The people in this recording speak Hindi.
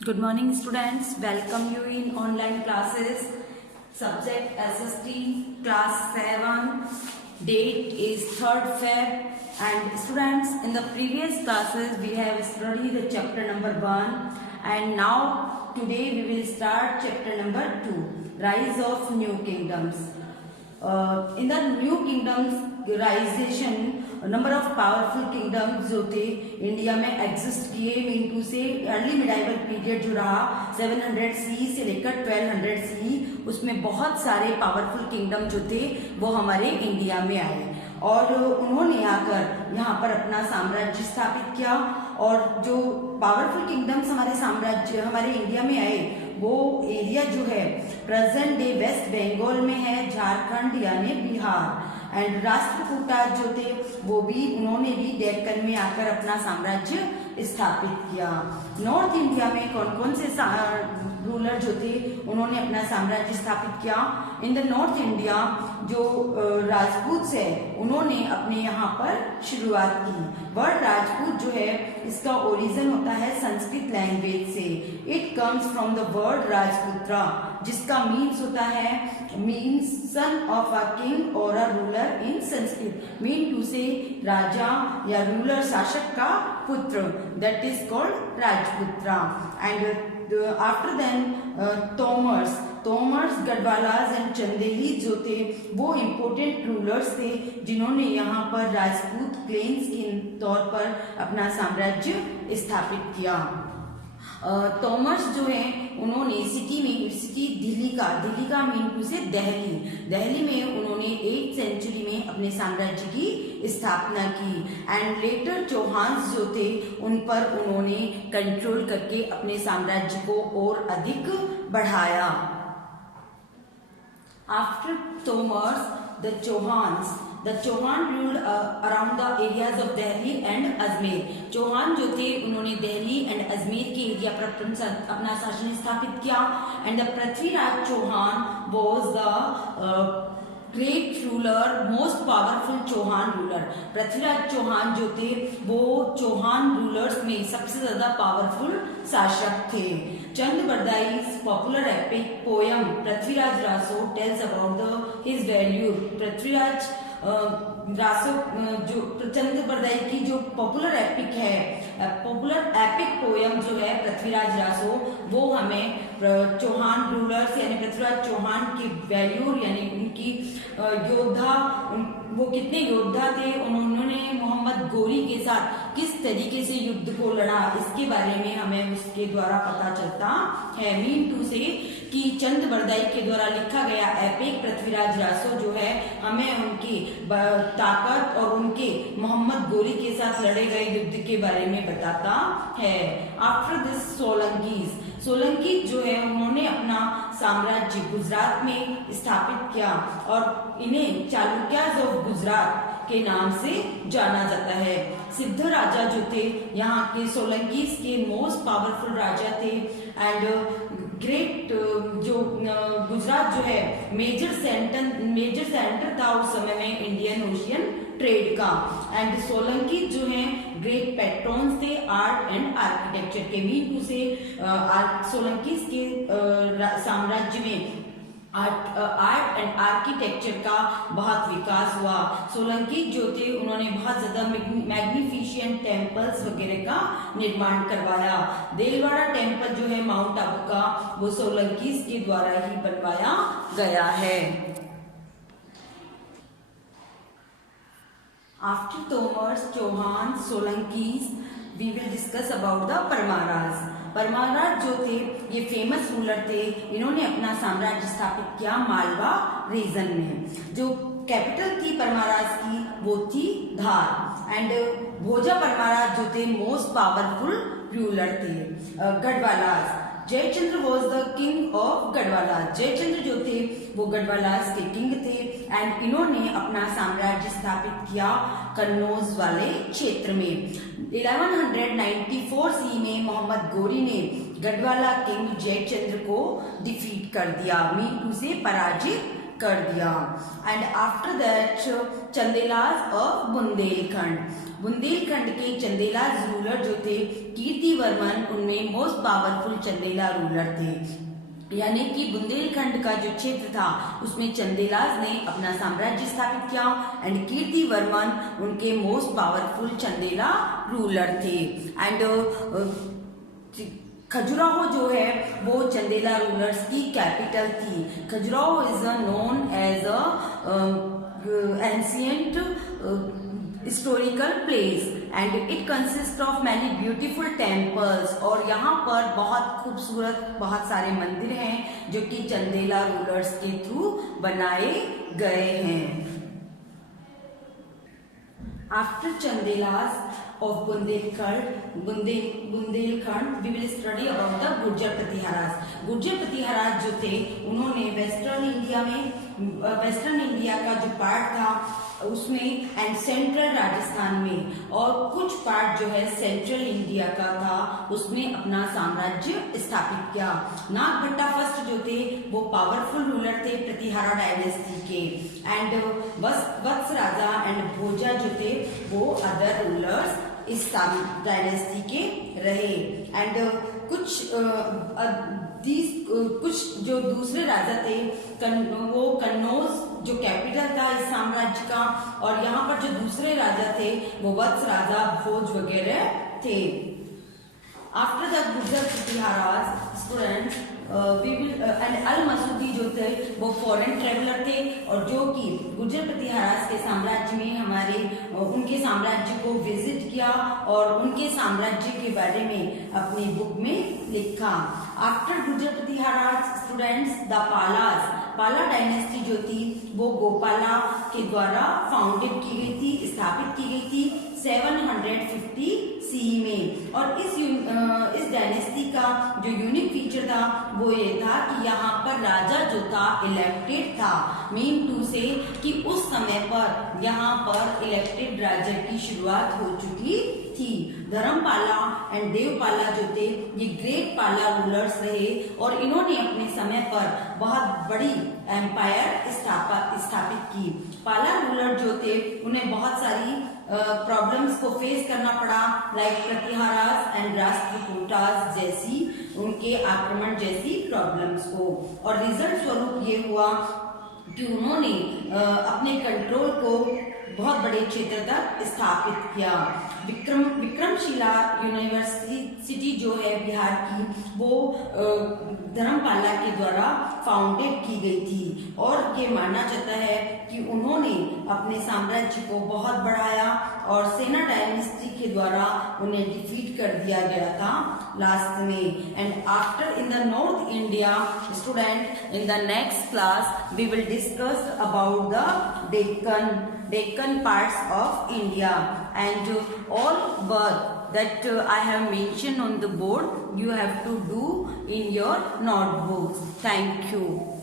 Good morning students, welcome you in online classes. Subject SST class 7, date is 3rd Feb, and students, in the previous classes we have studied the chapter number 1, and now today we will start chapter number 2, Rise of New Kingdoms. In the new kingdoms राइजेशन नंबर ऑफ पावरफुल किंगडम्स जो थे इंडिया में एग्जिस्ट किए mean to say early medieval period जो रहा 700 सी से लेकर 1200 सी, उसमें बहुत सारे पावरफुल किंगडम जो थे वो हमारे इंडिया में आए और उन्होंने आकर यहाँ पर अपना साम्राज्य स्थापित किया। और जो पावरफुल किंगडम्स हमारे इंडिया में आए वो एरिया जो है प्रेजेंट डे वेस्ट बंगाल में है, झारखंड यानी बिहार। एंड राष्ट्रकूटा जो थे वो भी उन्होंने भी डेक्कन में आकर अपना साम्राज्य स्थापित किया। नॉर्थ इंडिया में कौन कौन से रूलर जो थे उन्होंने अपना साम्राज्य स्थापित किया। इन द नॉर्थ इंडिया जो राजपूत है उन्होंने अपने यहाँ पर शुरुआत की। वर्ड राजपूत जो है इसका ओरिजिन होता है संस्कृत लैंग्वेज से। It comes from the word Rajputra जिसका मीन्स होता है means son of a king और a ruler in Sanskrit, mean to say राजा या रूलर शासक का पुत्र, that is called Rajputra. And after then Tomars Gahadavalas and Chandeli जो थे वो इम्पोर्टेंट रूलर्स थे जिन्होंने यहाँ पर राजपूत क्लेन्स के तौर पर अपना साम्राज्य स्थापित किया। तोमर्स जो है उन्होंने सिटी दिल्ली का मीन टू से दिल्ली में उन्होंने 8th सेंचुरी में अपने साम्राज्य की स्थापना की। एंड लेटर चौहान्स जो थे उन पर उन्होंने कंट्रोल करके अपने साम्राज्य को और अधिक बढ़ाया। After Tomars the Chauhan ruled around the areas of Delhi and Ajmer. Chauhan जो थे उन्होंने दिल्ली एंड अजमेर के एरिया पर अपना शासन स्थापित किया। And the Prithviraj Chauhan was the great ruler, most powerful Chauhan ruler. Prithviraj Chauhan जो थे वो चौहान रूलर्स में सबसे ज्यादा पावरफुल शासक थे। Chand Bardai's popular epic poem Prithviraj Raso tells about his value. Prithviraj Raso जो चंद बरदाई की जो पॉपुलर एपिक पोयम जो है पृथ्वीराज रासो वो हमें चौहान रूलर्स यानी पृथ्वीराज चौहान की वैल्यू यानी उनकी योद्धा, वो कितने योद्धा थे, उन्होंने मोहम्मद गोरी के साथ किस तरीके से युद्ध को लड़ा, इसके बारे में हमें उसके द्वारा पता चलता है। मीन टू से कि चंद बरदाई के द्वारा लिखा गया एपिक पृथ्वीराज रासो जो है हमें उनकी ताकत और उनके मोहम्मद गोरी के साथ लड़े गए युद्ध के बारे में बताता है। आफ्टर दिस सोलंकी जो है उन्होंने अपना साम्राज्य गुजरात में स्थापित किया और इन्हें चालुक्याज ऑफ गुजरात के नाम से जाना जाता है। सिद्ध राजा जो थे यहाँ के सोलंकीज के मोस्ट पावरफुल राजा थे। एंड ग्रेट जो गुजरात जो है मेजर सेंटर था उस समय में इंडियन ओशियन ट्रेड का। एंड सोलंकी जो है ग्रेट पेट्रॉन्स थे आर्ट एंड आर्किटेक्चर के। मीन टू से सोलंकी के साम्राज्य में आर्ट एंड आर्किटेक्चर का बहुत विकास हुआ। सोलंकी जो थे उन्होंने बहुत ज्यादा मैग्निफिशिएंट टेम्पल्स वगैरह का निर्माण करवाया। देलवाड़ा टेम्पल जो है माउंट आबू का वो सोलंकी के द्वारा ही बनवाया गया है। After Tomars Chauhan Solankis we will discuss about the Paramaras जो थे ये फेमस रूलर थे। इन्होंने अपना साम्राज्य स्थापित किया मालवा रीजन में। जो कैपिटल थी परमाराज की वो थी धार। एंड भोजा परमाराज जो थे मोस्ट पावरफुल रूलर थे। Gahadavalas Jaichandra was the king of Gahadavalas. Jaichandra जो थे वो गढ़वालास के किंग थे। एंड इन्होंने अपना साम्राज्य स्थापित किया कन्नौज वाले क्षेत्र में। 1194 सी में मोहम्मद गोरी ने गढ़वाला किंग जयचंद्र को डिफीट कर दिया, मीन टू से पराजित कर दिया। And after that Chandelas of Bundelkhand के चंदेलाज रूलर जो थे कीर्तिवर्मन, उनमें मोस्ट पावरफुल चंदेला रूलर थे। यानी कि बुंदेलखंड का जो क्षेत्र था उसमें चंदेलाज ने अपना साम्राज्य स्थापित किया एंड कीर्तिवर्मन उनके मोस्ट पावरफुल चंदेला रूलर थे। एंड खजुराहो जो है वो चंदेला रूलर्स की कैपिटल थी। Khajuraho is known as a ancient historical place and it consist of many beautiful temples, और यहाँ पर बहुत खूबसूरत बहुत सारे मंदिर हैं जो कि चंदेला रूलर्स के थ्रू बनाए गए हैं। After Chandelas of Bundelkhand we will study about the Gurjara Pratiharas. Gurjara Pratiharas जो थे उन्होंने वेस्टर्न इंडिया का जो पार्ट था उसमें एंड सेंट्रल राजस्थान में और कुछ पार्ट जो है सेंट्रल इंडिया का था उसमें अपना साम्राज्य स्थापित किया। नागभट्टा फर्स्ट जो थे वो पावरफुल रूलर थे प्रतिहारा डायनेस्टी के एंड वत्स राजा एंड भोजा जो थे वो अदर रूलर्स इस डायनेस्टी के रहे। एंड कुछ जो दूसरे राजा थे वो कन्नौज जो कैपिटल था इस साम्राज्य का, और यहाँ पर जो दूसरे राजा थे वो वत्स राजा भोज वगैरह थे। After the Gurjara Pratiharas students we will and Al Masudi जो थे वो फॉरेन ट्रेवलर थे और जो कि गुर्जर प्रतिहाराज के साम्राज्य में उनके साम्राज्य को विजिट किया और उनके साम्राज्य के बारे में अपनी बुक में लिखा। After Gurjar Pratiharas students the पाला डायनेस्टी जो थी वो गोपाला के द्वारा फाउंडेड की गई थी, स्थापित की गई थी 750 सीई में। और इस डायनेस्टी का जो यूनिक फीचर था वो ये था कि यहाँ पर राजा जो था इलेक्टेड था, मीन टू से कि उस समय पर यहाँ पर इलेक्टेड राजा की शुरुआत हो चुकी थी। धर्मपाला एंड देवपाला जो थे ये ग्रेट पाला रूलर्स रहे और इन्होंने अपने समय पर बहुत बड़ी एम्पायर स्थापित की। पाला रूलर जो थे उन्हें बहुत सारी प्रॉब्लम्स को फेस करना पड़ा, लाइक प्रतिहारास एंड राष्ट्रकूटास जैसी उनके आक्रमण जैसी प्रॉब्लम्स को, और रिजल्ट स्वरूप ये हुआ कि उन्होंने अपने कंट्रोल को बहुत बड़े क्षेत्र तक स्थापित किया। विक्रमशिला यूनिवर्सिटी जो है बिहार की वो धर्मपाला के द्वारा फाउंडेड की गई थी और ये माना जाता है कि उन्होंने अपने साम्राज्य को बहुत बढ़ाया और सेना डायनेस्टी के द्वारा उन्हें डिफीट कर दिया गया था लास्ट में। And after in the north India student in the next class we will discuss about the Deccan parts of India and all work that I have mentioned on the board you have to do in your notebooks. Thank you.